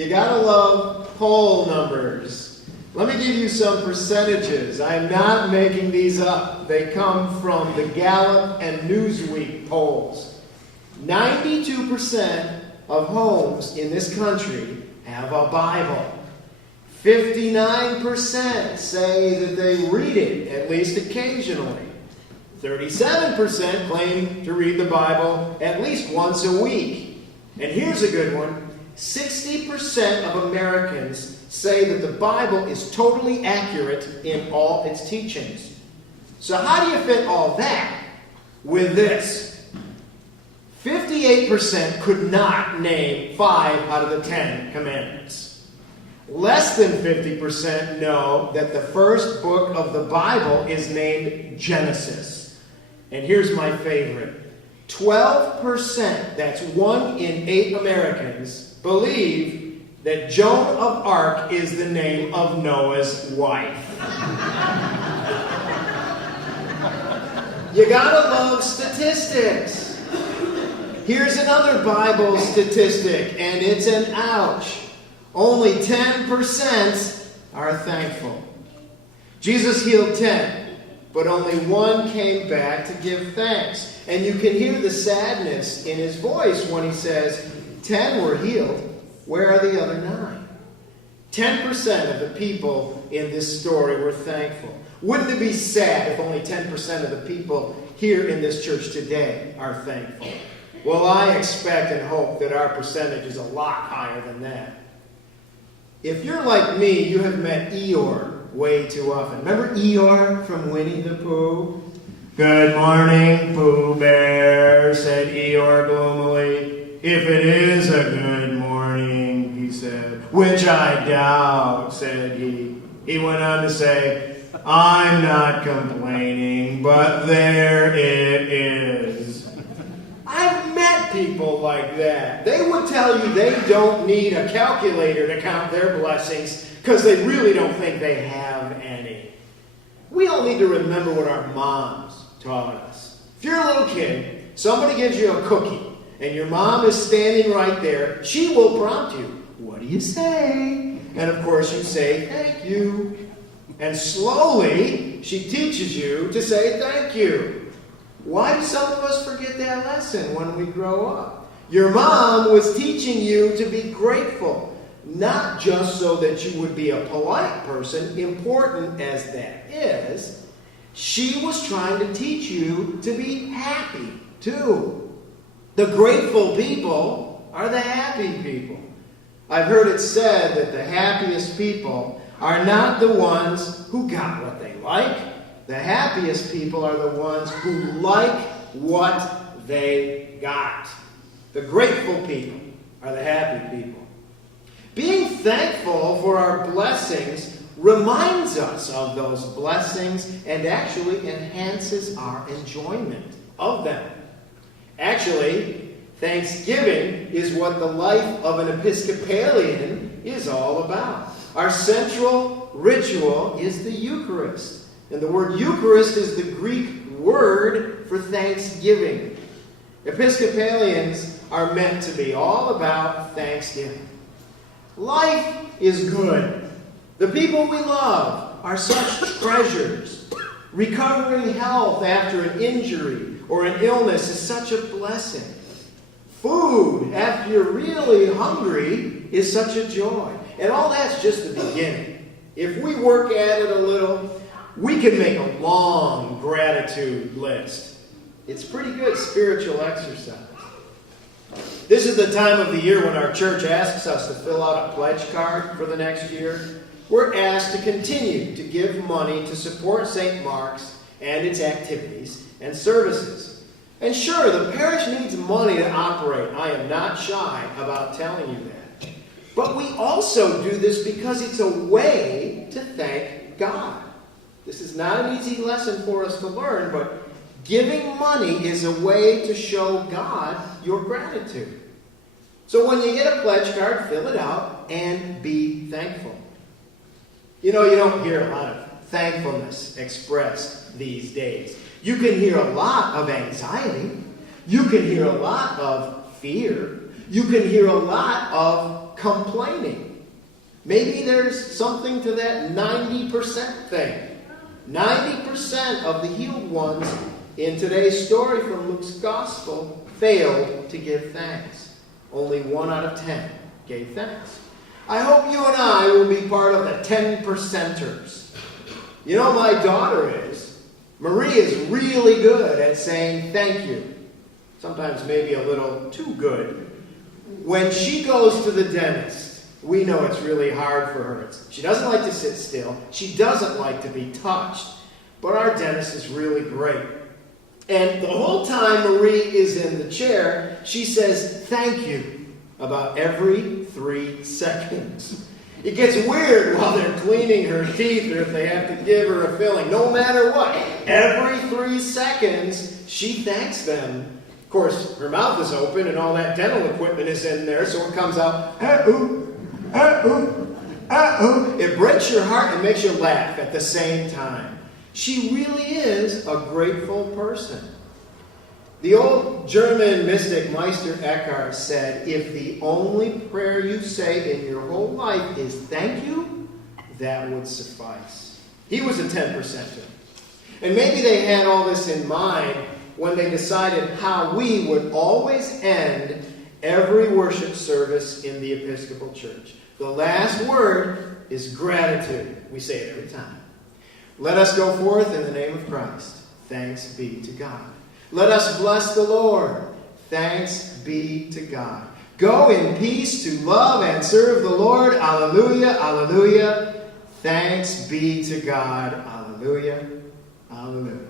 You gotta love poll numbers. Let me give you some percentages. I'm not making these up. They come from the Gallup and Newsweek polls. 92% of homes in this country have a Bible. 59% say that they read it, at least occasionally. 37% claim to read the Bible at least once a week. And here's a good one. 60% of Americans say that the Bible is totally accurate in all its teachings. So how do you fit all that with this? 58% could not name 5 out of the 10 commandments. Less than 50% know that the first book of the Bible is named Genesis. And here's my favorite. 12%, that's 1 in 8 Americans, believe that Joan of Arc is the name of Noah's wife. You gotta love statistics. Here's another Bible statistic, and it's an ouch. Only 10% are thankful. Jesus healed 10, but only 1 came back to give thanks. And you can hear the sadness in his voice when he says, 10 were healed. Where are the other 9? 10% of the people in this story were thankful. Wouldn't it be sad if only 10% of the people here in this church today are thankful? Well, I expect and hope that our percentage is a lot higher than that. If you're like me, you have met Eeyore way too often. Remember Eeyore from Winnie the Pooh? Good morning, Pooh Bear, said Eeyore gloomily. If it is a good morning, he said. Which I doubt, said he. He went on to say, I'm not complaining, but there it is. I've met people like that. They would tell you they don't need a calculator to count their blessings because they really don't think they have any. We all need to remember what our moms taught us. If you're a little kid, somebody gives you a cookie, and your mom is standing right there, she will prompt you, what do you say? And of course you say, thank you. And slowly, she teaches you to say thank you. Why do some of us forget that lesson when we grow up? Your mom was teaching you to be grateful, not just so that you would be a polite person, important as that is. She was trying to teach you to be happy, too. The grateful people are the happy people. I've heard it said that the happiest people are not the ones who got what they like. The happiest people are the ones who like what they got. The grateful people are the happy people. Being thankful for our blessings reminds us of those blessings and actually enhances our enjoyment of them. Actually, Thanksgiving is what the life of an Episcopalian is all about. Our central ritual is the Eucharist. And the word Eucharist is the Greek word for thanksgiving. Episcopalians are meant to be all about thanksgiving. Life is good. The people we love are such treasures. Recovering health after an injury or an illness is such a blessing. Food after you're really hungry is such a joy. And all that's just the beginning. If we work at it a little, we can make a long gratitude list. It's pretty good spiritual exercise. This is the time of the year when our church asks us to fill out a pledge card for the next year. We're asked to continue to give money to support St. Mark's and its activities and services. And sure, the parish needs money to operate. I am not shy about telling you that. But we also do this because it's a way to thank God. This is not an easy lesson for us to learn, but giving money is a way to show God your gratitude. So when you get a pledge card, fill it out and be thankful. You know, you don't hear a lot of thankfulness expressed these days. You can hear a lot of anxiety. You can hear a lot of fear. You can hear a lot of complaining. Maybe there's something to that 90% thing. 90% of the healed ones in today's story from Luke's Gospel failed to give thanks. Only 1 out of 10 gave thanks. I hope you and I will be part of the 10%ers. You know, my daughter is. Marie is really good at saying thank you. Sometimes maybe a little too good. When she goes to the dentist, we know it's really hard for her. She doesn't like to sit still. She doesn't like to be touched. But our dentist is really great. And the whole time Marie is in the chair, she says thank you about every 3 seconds. It gets weird while they're cleaning her teeth or if they have to give her a filling. No matter what, every 3 seconds, she thanks them. Of course, her mouth is open and all that dental equipment is in there, so it comes out, ah-ooh, ah-ooh, ah-ooh. It breaks your heart and makes you laugh at the same time. She really is a grateful person. The old German mystic Meister Eckhart said, if the only prayer you say in your whole life is thank you, that would suffice. He was a 10%er. And maybe they had all this in mind when they decided how we would always end every worship service in the Episcopal Church. The last word is gratitude. We say it every time. Let us go forth in the name of Christ. Thanks be to God. Let us bless the Lord. Thanks be to God. Go in peace to love and serve the Lord. Alleluia, alleluia. Thanks be to God. Alleluia, alleluia.